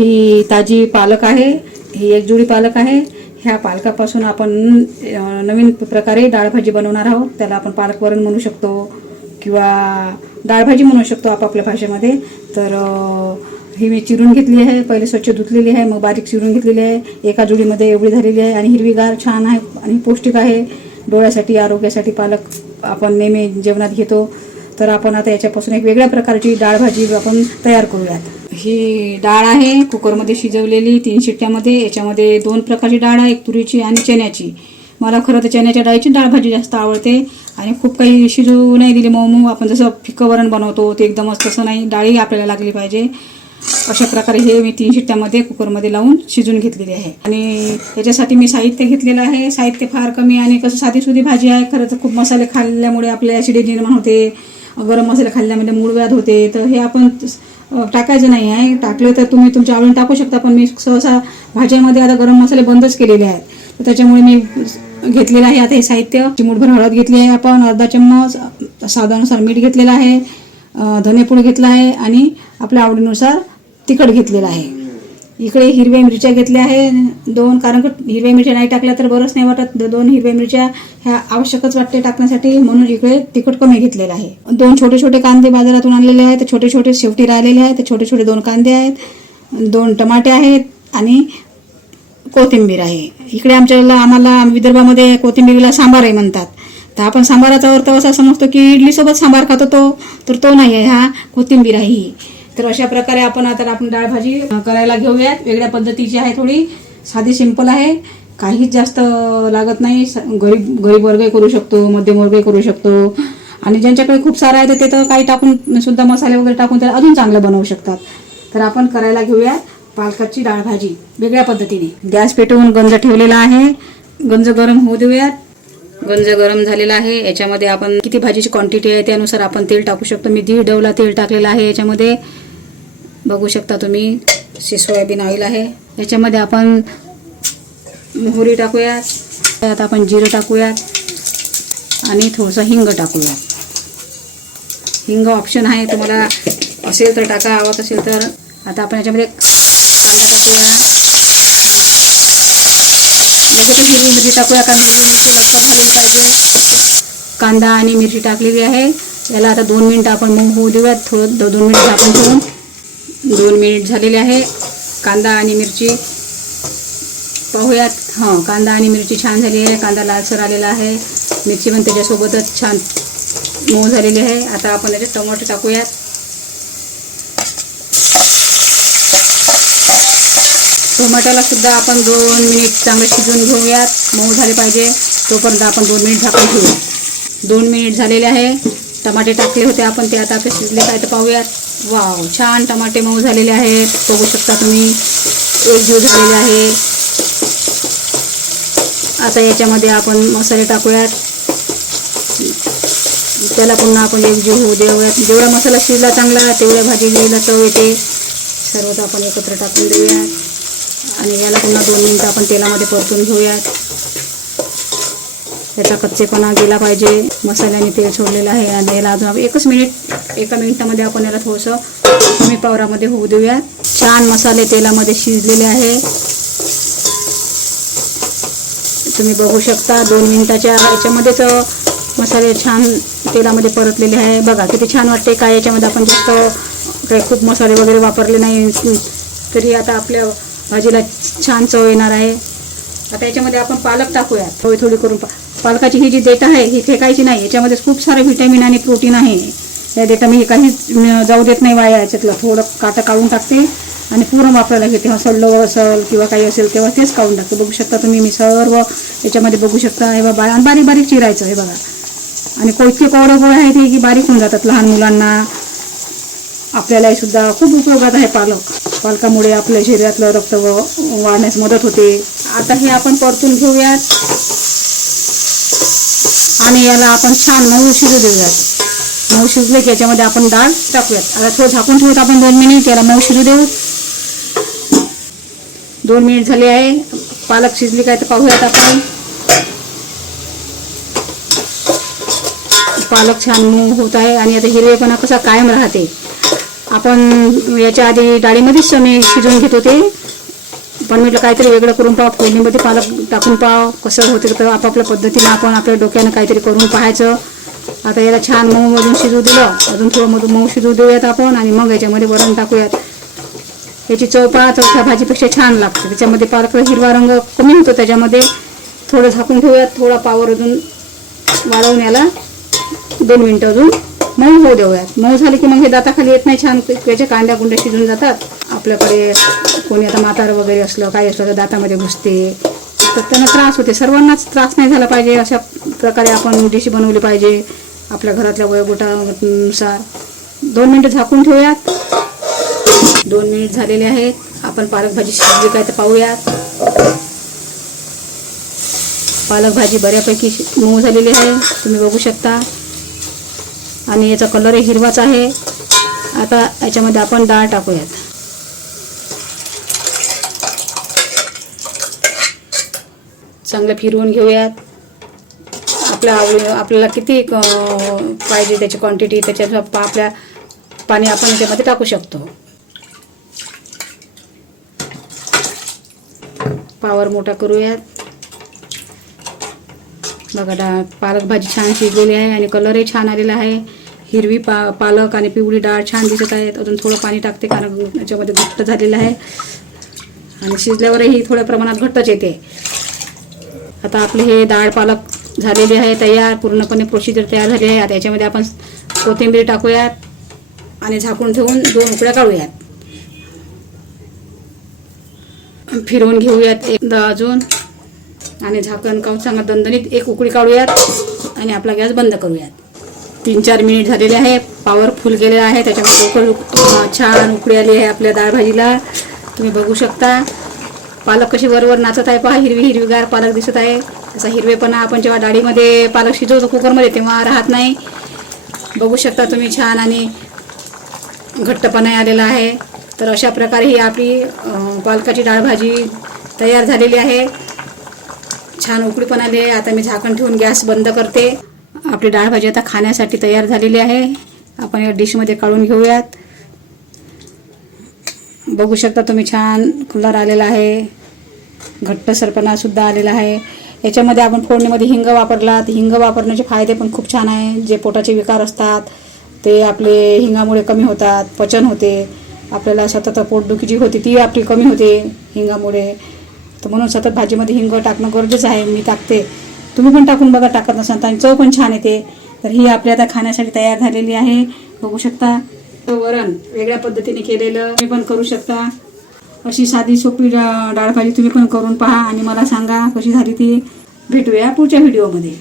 ही ताजी पालक आहे, ही एक जुडी पालक आहे. ह्या पालकापासून आपण नवीन प्रकारे डाळ भाजी बनवणार आहोत. त्याला आपण पालक वरण म्हणू शकतो किंवा डाळ भाजी म्हणू शकतो आपापल्या भाषेमध्ये. तर ही मी चिरून घेतली आहे, पहिले स्वच्छ धुतलेली आहे, मग बारीक चिरून घेतलेली आहे. एका जुडीमध्ये एवढी झालेली आहे आणि हिरवीगार छान आहे आणि पौष्टिक आहे. डोळ्यासाठी आरोग्यासाठी पालक आपण नेहमी जेवणात घेतो. तर आपण आता याच्यापासून एक वेगळ्या प्रकारची डाळ भाजी आपण तयार करूयात. ही डाळ आहे कुकरमध्ये शिजवलेली 3 शिट्ट्यामध्ये. याच्यामध्ये 2 प्रकारची डाळ आहे, एक तुरीची आणि चण्याची. मला खरं तर चण्याच्या डाळीची डाळ भाजी जास्त आवडते आणि खूप काही शिजू नाही दिली मऊ आपण जसं फिक्कं वरण बनवतो ते एकदमच तसं नाही, डाळी आपल्याला लागली पाहिजे. अशा प्रकारे हे मी 3 शिट्ट्यामध्ये कुकरमध्ये लावून शिजून घेतलेली आहे. आणि याच्यासाठी मी साहित्य घेतलेलं आहे. साहित्य फार कमी आणि कसं साधीसुधी भाजी आहे. खरं तर खूप मसाले खाल्ल्यामुळे आपल्याला ॲसिडिटी निर्माण होते, गरम मसाले खाल्ल्यामुळे मूळव्याध होते. तर हे आपण टाकायचं नाही आहे. टाकलं तर तुम्ही तुमच्या आवडीने टाकू शकता, पण मी सहसा भाज्यामध्ये आता गरम मसाले बंदच केलेले आहेत. तर त्याच्यामुळे मी घेतलेलं आहे आता हे साहित्य. चिमूटभर हळद घेतली आहे आपण, अर्धा चम्मच स्वादानुसार मीठ घेतलेलं आहे, धनेपूड घेतला आहे आणि आपल्या आवडीनुसार तिखट घेतलेलं आहे. इकडे हिरव्या मिरच्या घेतल्या आहे 2, कारण हिरव्या मिरच्या नाही टाकल्या तर बरंच नाही वाटत. 2 हिरव्या मिरच्या ह्या आवश्यकच वाटते टाकण्यासाठी, म्हणून इकडे तिखट कमी घेतलेलं आहे. 2 छोटे छोटे कांदे बाजारातून आणलेले आहेत, छोटे छोटे शेवटी राहिलेले आहेत. छोटे छोटे 2 कांदे आहेत, 2 टमाटे आहेत आणि कोथिंबीर आहे. इकडे आम्हाला विदर्भामध्ये कोथिंबीरीला सांबारही म्हणतात. तर आपण सांबाराचा अर्थ असा समजतो की इडलीसोबत सांबार खातो तर तो नाही आहे, हा कोथिंबीर आहे ही. तर अशा प्रकारे आपण डाळ भाजी करायला घेऊयात. वेगळ्या पद्धतीची आहे, थोडी साधी सिंपल आहे, काहीच जास्त लागत नाही. गरीब वर्गही करू शकतो, मध्यम वर्गही करू शकतो आणि ज्यांच्याकडे खूप सारं आहे ते तर काही टाकून सुद्धा मसाले वगैरे टाकून त्याला अजून चांगलं बनवू शकतात. तर आपण करायला घेऊयात पालकाची डाळ भाजी वेगळ्या पद्धतीने. गॅस पेटवून गंज ठेवलेला आहे, गंज गरम होऊ देऊयात. गंज गरम झालेला आहे. याच्यामध्ये आपण किती भाजीची क्वांटिटी आहे त्यानुसार आपण तेल टाकू शकतो. मी 1.5 डवला तेल टाकलेलं आहे. याच्यामध्ये बघू शकता तुम्ही, सोयाबीन ऑइल आहे. याच्यामध्ये आपण मोहरी टाकूयात, त्यात आपण जिरं टाकूयात आणि थोडंसं हिंग टाकूयात. हिंग ऑप्शन आहे, तुम्हाला असेल तर टाका, आवडत असेल तर. आता आपण याच्यामध्ये कांदा टाकूया, याच्यातच हिरवी मिरची टाकूया कारण हिरवी मिरची लवकर झालेली पाहिजे. कांदा आणि मिरची टाकलेली आहे. याला आता 2 मिनिटं आपण मऊ होऊ देऊयात. थोडं 2 मिनिट आपण ठेवून 2 मिनिट झालेले आहे. कांदा आणि मिरची पाहूयात. कांदा आणि मिरची छान झाली आहे, कांदा लालसर आलेला आहे, मिरची पण त्याच्यासोबतच छान मऊ झालेली आहे. आता आपण याच्यात टोमॅटो टाकूयात. टोमॅटोला सुद्धा आपण 2 मिनिट चांगलं शिजवून घेऊयात, मऊ झाले पाहिजे तोपर्यंत आपण 2 मिनिट झाकून ठेवूया. 2 मिनिट झालेले आहे. टमाटे टाकले होते आपण, ते आता आपले शिजले काय तर पाहूयात. वाव, छान टमाटे मऊ झालेले आहेत, बघू शकता तुम्ही, एकजीव झालेले आहे. आता याच्यामध्ये आपण मसाले टाकूयात, त्याला पुन्हा आपण एकजीव होऊ देऊयात. जेवढा मसाला शिजला चांगला तेवढ्या भाजीला चव येते. सर्वच आपण एकत्र टाकून देऊयात आणि याला पुन्हा 2 मिनिटं आपण तेलामध्ये परतून घेऊयात. त्याचा कच्चेपणा गेला पाहिजे. मसाल्याने तेल सोडलेलं आहे आणि याला अजून 1 मिनिटामध्ये आपण याला थोडंसं कमी पावरामध्ये होऊ देऊयात. छान मसाले तेलामध्ये शिजलेले आहे, तुम्ही बघू शकता. 2 मिनिटाच्या याच्यामध्येच मसाले छान तेलामध्ये परतलेले आहे. बघा किती छान वाटते. काय याच्यामध्ये आपण जास्त काही खूप मसाले वगैरे वापरले नाही, तरी आता आपल्या भाजीला छान चव येणार आहे. आता याच्यामध्ये आपण पालक टाकूया थोडी थोडी करून. पालकाची ही जी देठ आहे ही फेकायची नाही, याच्यामध्ये खूप सारे व्हिटॅमिन आणि प्रोटीन आहे. या देठा मी काहीच जाऊ देत नाही वाया. याच्यातलं थोडं काटा काढून टाकते आणि पूर्ण वापरायला घेते. सडलं असेल किंवा काही असेल तेव्हा तेच काढून टाकते. बघू शकता तुम्ही, मी सर्व याच्यामध्ये बघू शकता. हे बघा, आणि बारीक बारीक चिरायचं हे बघा. आणि इतके कोवडे गोळे आहेत की बारीक होऊन जातात लहान मुलांना. आपल्यालाही सुद्धा खूप उपयोगात आहे पालकामुळे आपल्या शरीरातलं रक्त वाढण्यास मदत होते. आता हे आपण परतून घेऊयात आणि याला आपण छान मऊ शिजू देऊयात. मऊ शिजले की याच्यामध्ये आपण डाळ टाकूयात. आता थोडं झाकून ठेवूयात आपण 2 मिनिट, याला मऊ शिजू देऊ. 2 मिनिट झाले आहे. पालक शिजली काय तर पाहूयात आपण. पालक छान मऊ होत आहे आणि आता हिरवेपणा कसा कायम राहते. आपण याच्या आधी डाळीमध्येच मी शिजवून घेत होते, पण म्हटलं काहीतरी वेगळं करून पाव, फोडणीमध्ये पालक टाकून पाव कसं होते, तर आपापल्या पद्धतीनं आपण आपल्या डोक्यानं काहीतरी करून पाहायचं. आता याला छान मऊमधून शिजू दिलं, अजून थोडं मऊ शिजू देऊयात आपण आणि मग याच्यामध्ये वरण टाकूयात. याची चव चौथ्या भाजीपेक्षा छान लागते. त्याच्यामध्ये पालक हिरवा रंग कमी होतो, त्याच्यामध्ये थोडं झाकून ठेवूयात. थोडा पावर अजून वाळवून याला 2 मिनिटं अजून मऊ होऊ देऊयात. मऊ झाले की मग हे दाताखाली येत नाही, छान त्याच्या कांड्या गुंड्या शिजून जातात. आपल्याकडे कोणी आता म्हातारं वगैरे असलं काही असलं तर दातामध्ये घुसते, तर त्यांना त्रास होते. सर्वांनाच त्रास नाही झाला पाहिजे अशा प्रकारे आपण डिश बनवली पाहिजे आपल्या घरातल्या वयोगटानुसार. 2 मिनिटं झाकून ठेवूयात. 2 मिनिट झालेले आहेत. आपण पालक भाजी शिजली काय तर पाहूयात. पालक भाजी बऱ्यापैकी मऊ झालेली आहे, तुम्ही बघू शकता, आणि याचा कलरही हिरवाच आहे. आता याच्यामध्ये आपण डाळ टाकूयात. चांगलं फिरवून घेऊयात. आपल्याला किती पाहिजे त्याची क्वांटिटी, त्याच्या आपल्या पाणी आपण याच्यामध्ये टाकू शकतो. पावर मोठा करूयात. बघा पालक भाजी छान शिजलेली आहे आणि कलरही छान आलेला आहे. हिरवी पालक आणि पिवळी डाळ छान दिसत आहेत. अजून थोडं पाणी टाकते कारण याच्यामध्ये घट्ट झालेलं आहे आणि शिजल्यावरही थोड्या प्रमाणात घट्टच येते. आता आपले हे डाळ पालक झालेली आहे तयार, पूर्णपणे प्रोसिजर तयार झाली आहे. आता याच्यामध्ये आपण कोथिंबीर टाकूयात आणि झाकून ठेवून 2 उकळ्या काढूयात. फिरवून घेऊयात एकदा अजून आणि झाकण काढून चांगला दणदणीत 1 उकळी काढूयात आणि आपला गॅस बंद करूयात. 3-4 मिनिट झालेले आहे. पॉवर फुल गेलेला आहे, त्याच्यामध्ये छान उकळी आली आहे आपल्या डाळ भाजीला. तुम्ही बघू शकता पालक कशी वरवर नाचत आहे. पहा, हिरवीगार पालक दिसत आहे. त्याचा हिरवेपणा आपण जेव्हा डाळीमध्ये पालक शिजवतो कुकरमध्ये तेव्हा राहत नाही. बघू शकता तुम्ही छान आणि घट्टपणा आलेला आहे. तर अशा प्रकारे ही आपली पालकाची डाळ भाजी तयार झालेली आहे. छान उकळी पण आली आहे. आता मी झाकण ठेवून गॅस बंद करते. आपली डाळ भाजी आता खाण्यासाठी तयार झालेली आहे. आपण या डिशमध्ये काढून घेऊयात. बघू शकता तुम्ही छान कलर आलेला आहे, घट्टसरपणा सुद्धा आलेला आहे. याच्यामध्ये आपण फोडणीमध्ये हिंग वापरला, तर हिंग वापरण्याचे फायदे पण खूप छान आहे. जे पोटाचे विकार असतात ते आपले हिंगामुळे कमी होतात, पचन होते. आपल्याला सतत पोटदुखी जी होती ती आपली कमी होते हिंगामुळे. तर म्हणून सतत भाजीमध्ये हिंग टाकणं गरजेचं आहे. मी टाकते, तुम्ही पण टाकून बघा टाकत नसाल, आणि चव पण छान येते. तर ही आपली आता खाण्यासाठी तयार झालेली आहे. बघू शकता वरण वेगळ्या पद्धतीने केलेलं तुम्ही पण करू शकता. अशी साधी सोपी डाळ भाजी तुम्ही पण करून पहा आणि मला सांगा कशी झाली ती. भेटूया पुढच्या व्हिडिओमध्ये.